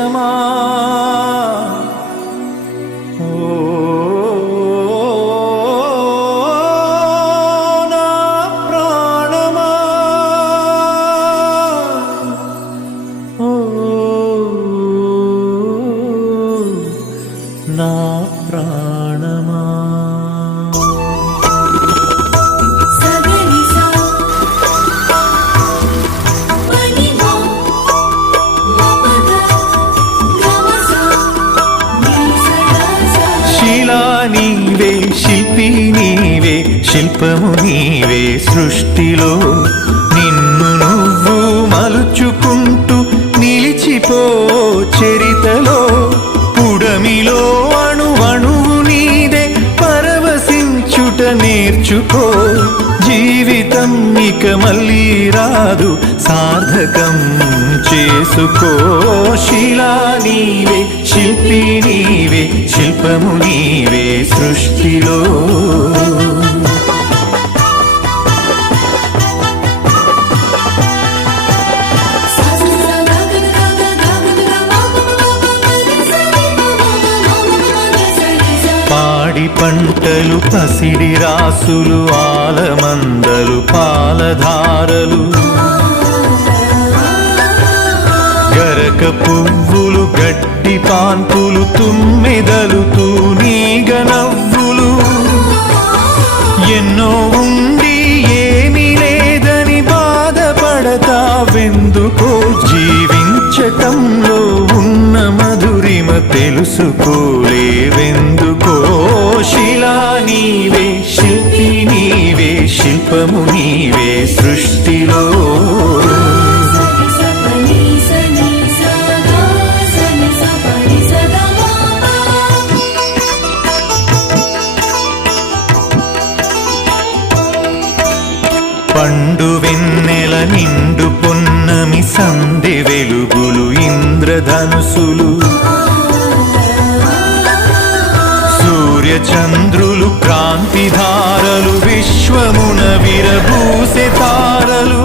దేశమా నా ప్రాణమా నా ప్రాణమా నీవే శిల్పి నీవే శిల్పము నీవే సృష్టిలో నిన్ను నువ్వు మలుచుకుంటూ నిలిచిపో చరితలో పుడమిలో అణువణువు నీదే పరవశించుట నేర్చుకో జీవితం ఇక మళ్ళీ రాదు సార్థకం చేసుకో శిలా నీవే శిల్పి నీవే శిల్పము నీవే సృష్టిలో పాడి పంటలు పసిడి రాసులు ఆలమందలు పాలధారలు గరక పువ్వులు గడ్డి పాన్పులు తుమ్మెదలు తూనీగ నవ్వులు ఎన్నో ఉండి ఏమీ లేదని బాధపడతావెందుకో జీవించటంలో ఉన్న మధురిమ తెలుసుకోలేవెందుకో శిలా నీవే శిల్పి నీవే శిల్పము నీవే సృష్టిలో పండు వెన్నెల నిండు పొన్నమి సందె వెలుగులు ఇంద్రధనుసులు సూర్య చంద్రులు క్రాంతిధారలు విశ్వమున విరబూసె తారలు